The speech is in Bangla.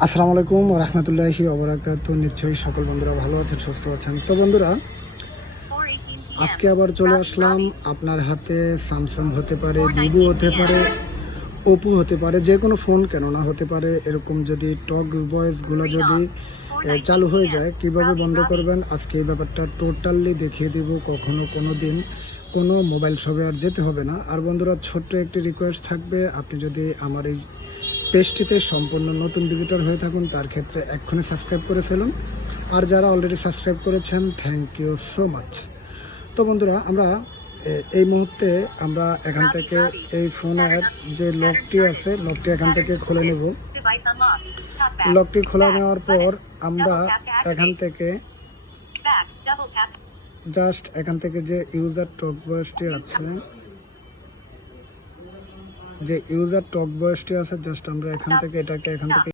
আসসালামু আলাইকুম ওয়া রাহমাতুল্লাহি ওয়া বারাকাতুহু। নিশ্চয়ই সকল বন্ধুরা ভালো আছেন, সুস্থ আছেন। তো বন্ধুরা, আজকে আবার চলে আসলাম। আপনার হাতে স্যামসাং হতে পারে, ভিভো হতে পারে, ওপো হতে পারে, যে কোনো ফোন কেন না হতে পারে, এরকম যদি টক ভয়েসগুলো যদি চালু হয়ে যায়, কিভাবে বন্ধ করবেন আজকে এই ব্যাপারটা টোটালি দেখিয়ে দেব। কখনো কোনো দিন কোনো মোবাইল শপে আর যেতে হবে না। আর বন্ধুরা, ছোট্ট একটি রিকোয়েস্ট থাকবে, আপনি যদি আমার এই পেজটিতে সম্পূর্ণ নতুন ভিজিটর হয়ে থাকুন, তার ক্ষেত্রে এক্ষুনি সাবস্ক্রাইব করে ফেলুন। আর যারা অলরেডি সাবস্ক্রাইব করেছেন, থ্যাংক ইউ সো মাচ। তো বন্ধুরা, আমরা এই মুহূর্তে আমরা এখান থেকে এই ফোনের যে লকটি আছে, লকটি এখান থেকে খুলে নেব। লকটি খুলে নেওয়ার পর আমরা এখান থেকে জাস্ট এখান থেকে যে ইউজার টক বয়সটি আছে, জাস্ট আমরা এখান থেকে এটাকে এখান থেকে